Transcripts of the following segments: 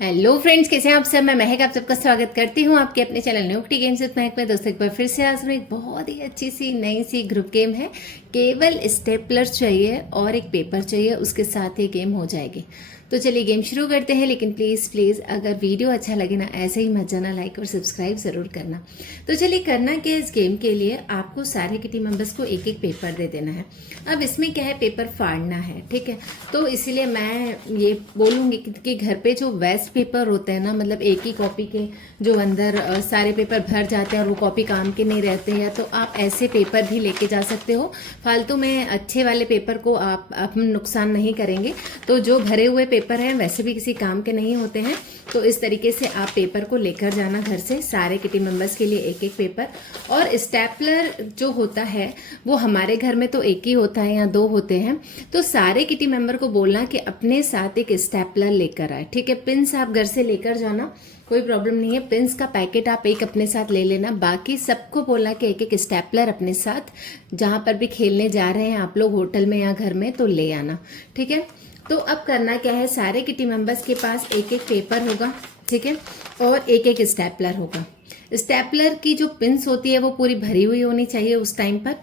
Hello friends, कैसे हैं आप सब। मैं महक आप सबका स्वागत करती हूँ आपके अपने चैनल न्यूक्टी गेम्स विद महक में। दोस्तों एक बार फिर से आज में एक बहुत ही अच्छी सी नई सी ग्रुप गेम है। केवल स्टेपलर चाहिए और एक पेपर चाहिए, उसके साथ ये गेम हो जाएगी। तो चलिए गेम शुरू करते हैं। लेकिन प्लीज़ अगर वीडियो अच्छा लगे ना, ऐसे ही मत जाना, लाइक और सब्सक्राइब ज़रूर करना। तो चलिए करना क्या, इस गेम के लिए आपको सारे किटी मेंबर्स को एक एक पेपर दे देना है। अब इसमें क्या है, पेपर फाड़ना है, ठीक है। तो इसीलिए मैं ये बोलूँगी कि घर पे जो वेस्ट पेपर होते हैं ना, मतलब एक ही कॉपी के जो अंदर सारे पेपर भर जाते हैं और वो कॉपी काम के नहीं रहते हैं, तो आप ऐसे पेपर भी लेके जा सकते हो। फालतू में अच्छे वाले पेपर को आप नुकसान नहीं करेंगे। तो जो भरे हुए पेपर हैं वैसे भी किसी काम के नहीं होते हैं। तो इस तरीके से आप पेपर को लेकर जाना घर से, सारे किटी मेंबर्स के लिए एक एक पेपर। और स्टेपलर जो होता है वो हमारे घर में तो एक ही होता है या दो होते हैं। तो सारे किटी मेंबर को बोलना कि अपने साथ एक स्टेपलर लेकर आए, ठीक है। पिन्स आप घर से लेकर जाना, कोई प्रॉब्लम नहीं है। पिन्स का पैकेट आप एक अपने साथ ले लेना। बाकी सबको बोलना कि एक एक स्टेपलर अपने साथ जहाँ पर भी खेलने जा रहे हैं आप लोग, होटल में या घर में, तो ले आना, ठीक है। तो अब करना क्या है, सारे किटी मेंबर्स के पास एक एक पेपर होगा, ठीक है, और एक एक स्टेपलर होगा। स्टेपलर की जो पिन्स होती है वो पूरी भरी हुई होनी चाहिए उस टाइम पर।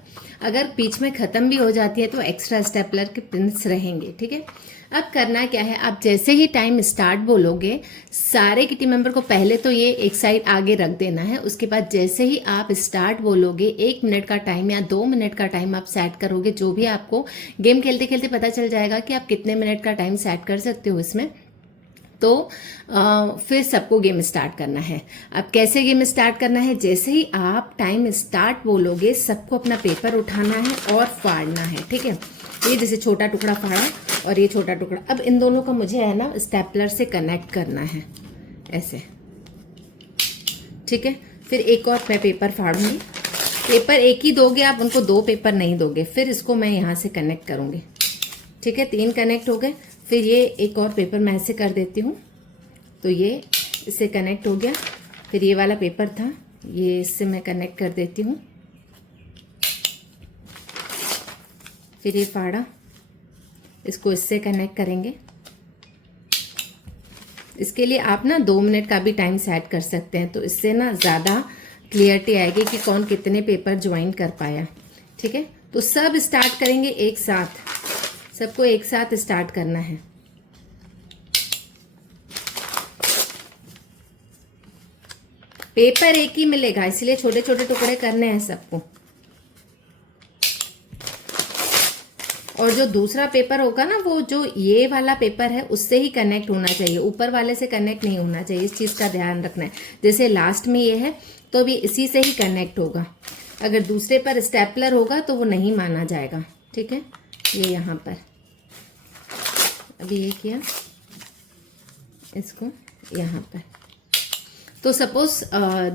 अगर बीच में ख़त्म भी हो जाती है तो एक्स्ट्रा स्टेपलर के पिन्स रहेंगे, ठीक है। अब करना क्या है, आप जैसे ही टाइम स्टार्ट बोलोगे, सारे किटी मेंबर को पहले तो ये एक साइड आगे रख देना है। उसके बाद जैसे ही आप स्टार्ट बोलोगे, 1 मिनट का टाइम या 2 मिनट का टाइम आप सेट करोगे। जो भी आपको गेम खेलते खेलते पता चल जाएगा कि आप कितने मिनट का टाइम सेट कर सकते हो इसमें। तो फिर सबको गेम स्टार्ट करना है। अब कैसे गेम स्टार्ट करना है, जैसे ही आप टाइम स्टार्ट बोलोगे, सबको अपना पेपर उठाना है और फाड़ना है, ठीक है। ये जैसे छोटा टुकड़ा फाड़ा और ये छोटा टुकड़ा। अब इन दोनों को मुझे है ना स्टेपलर से कनेक्ट करना है ऐसे, ठीक है। फिर एक और मैं पेपर फाड़ूंगी। पेपर एक ही दोगे आप, उनको 2 पेपर नहीं दोगे। फिर इसको मैं यहाँ से कनेक्ट करूंगी, ठीक है। 3 कनेक्ट हो गए। फिर ये एक और पेपर मैं ऐसे कर देती हूँ, तो ये इससे कनेक्ट हो गया। फिर ये वाला पेपर था, ये इससे मैं कनेक्ट कर देती हूँ। फिर ये फाड़ा, इसको इससे कनेक्ट करेंगे। इसके लिए आप ना 2 मिनट का भी टाइम सेट कर सकते हैं, तो इससे ना ज़्यादा क्लियरिटी आएगी कि कौन कितने पेपर ज्वाइन कर पाया, ठीक है। तो सब स्टार्ट करेंगे एक साथ, सबको एक साथ स्टार्ट करना है। पेपर एक ही मिलेगा, इसलिए छोटे छोटे टुकड़े करने हैं सबको। और जो दूसरा पेपर होगा ना, वो जो ये वाला पेपर है उससे ही कनेक्ट होना चाहिए, ऊपर वाले से कनेक्ट नहीं होना चाहिए। इस चीज़ का ध्यान रखना है। जैसे लास्ट में ये है तो भी इसी से ही कनेक्ट होगा। अगर दूसरे पर स्टेपलर होगा तो वो नहीं माना जाएगा, ठीक है। ये यहाँ पर अभी ये किया, इसको यहाँ पर। तो सपोज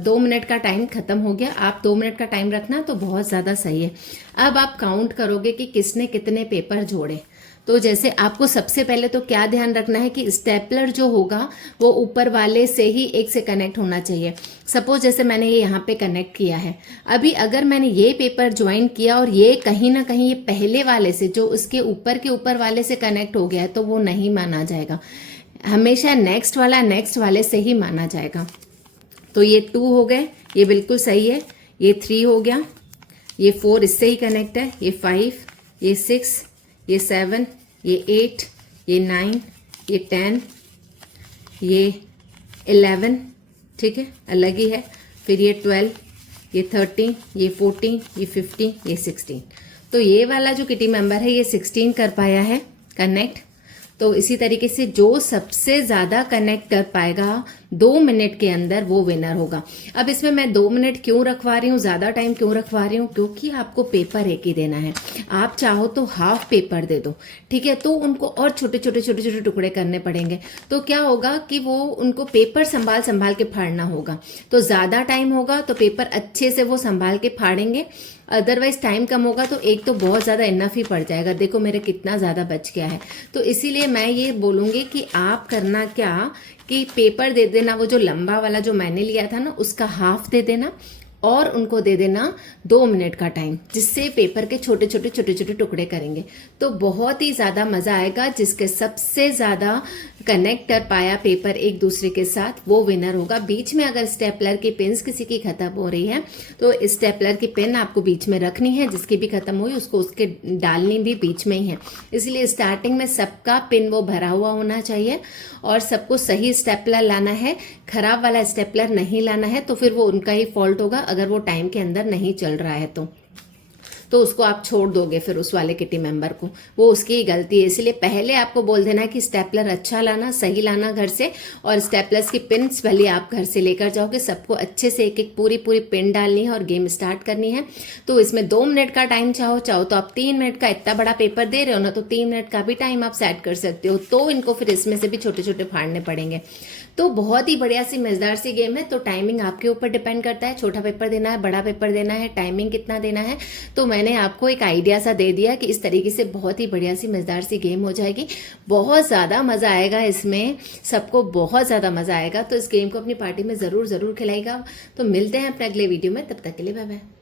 2 मिनट का टाइम खत्म हो गया। आप 2 मिनट का टाइम रखना तो बहुत ज़्यादा सही है। अब आप काउंट करोगे कि किसने कितने पेपर जोड़े। तो जैसे आपको सबसे पहले तो क्या ध्यान रखना है कि स्टेपलर जो होगा वो ऊपर वाले से ही एक से कनेक्ट होना चाहिए। सपोज जैसे मैंने ये यहाँ पे कनेक्ट किया है। अभी अगर मैंने ये पेपर ज्वाइन किया और ये कहीं ना कहीं ये पहले वाले से, जो उसके ऊपर के ऊपर वाले से कनेक्ट हो गया है, तो वो नहीं माना जाएगा। हमेशा नेक्स्ट वाला नेक्स्ट वाले से ही माना जाएगा। तो ये 2 हो गए, ये बिल्कुल सही है। ये 3 हो गया, ये 4 इससे ही कनेक्ट है, ये 5, ये 6, ये 7, ये 8, ये 9, ये 10, ये 11, ठीक है, अलग ही है। फिर ये 12, ये 13, ये 14, ये 15, ये 16। तो ये वाला जो किटी मेंबर है ये 16 कर पाया है कनेक्ट। तो इसी तरीके से जो सबसे ज़्यादा कनेक्ट कर पाएगा 2 मिनट के अंदर, वो विनर होगा। अब इसमें मैं 2 मिनट क्यों रखवा रही हूँ, ज़्यादा टाइम क्यों रखवा रही हूँ, क्योंकि आपको पेपर एक ही देना है। आप चाहो तो हाफ पेपर दे दो, ठीक है। तो उनको और छोटे छोटे छोटे छोटे टुकड़े करने पड़ेंगे। तो क्या होगा कि वो उनको पेपर संभाल संभाल के फाड़ना होगा। तो ज़्यादा टाइम होगा तो पेपर अच्छे से वो संभाल के फाड़ेंगे। अदरवाइज टाइम कम होगा तो एक तो बहुत ज़्यादा इनफ ही पड़ जाएगा। देखो मेरे कितना ज़्यादा बच गया है। तो इसीलिए मैं ये बोलूँगी कि आप करना क्या कि पेपर दे देना, वो जो लंबा वाला जो मैंने लिया था ना, उसका हाफ दे देना और उनको दे देना 2 मिनट का टाइम, जिससे पेपर के छोटे छोटे टुकड़े करेंगे। तो बहुत ही ज़्यादा मज़ा आएगा। जिसके सबसे ज़्यादा कनेक्ट कर पाया पेपर एक दूसरे के साथ, वो विनर होगा। बीच में अगर स्टेपलर की पिन्स किसी की खत्म हो रही है तो स्टेपलर की पिन आपको बीच में रखनी है, जिसकी भी खत्म हुई उसको उसके डालनी भी बीच में ही है। इसलिए स्टार्टिंग में सबका पिन वो भरा हुआ होना चाहिए और सबको सही स्टेपलर लाना है। खराब वाला स्टेपलर नहीं लाना है, तो फिर वो उनका ही फॉल्ट होगा अगर वो टाइम के अंदर नहीं चल रहा है तो उसको आप छोड़ दोगे फिर उस वाले किटी मेंबर को, वो उसकी ही गलती है। इसलिए पहले आपको बोल देना है कि स्टेपलर अच्छा लाना, सही लाना घर से, और स्टेपलर्स की पिन्स भले आप घर से लेकर जाओगे, सबको अच्छे से एक एक पूरी पूरी पिन डालनी है और गेम स्टार्ट करनी है। तो इसमें 2 मिनट का टाइम चाहो तो आप 3 मिनट का, इतना बड़ा पेपर दे रहे हो ना तो 3 मिनट का भी टाइम आप सेट कर सकते हो। तो इनको फिर इसमें से भी छोटे छोटे फाड़ने पड़ेंगे। तो बहुत ही बढ़िया सी मजेदार सी गेम है। तो टाइमिंग आपके ऊपर डिपेंड करता है, छोटा पेपर देना है, बड़ा पेपर देना है, टाइमिंग कितना देना है। तो मैंने आपको एक आइडिया सा दे दिया कि इस तरीके से बहुत ही बढ़िया सी मजेदार सी गेम हो जाएगी। बहुत ज़्यादा मज़ा आएगा इसमें, सबको बहुत ज़्यादा मज़ा आएगा। तो इस गेम को अपनी पार्टी में ज़रूर ज़रूर खिलाएगा। तो मिलते हैं अपने अगले वीडियो में, तब तक के लिए बाय बाय।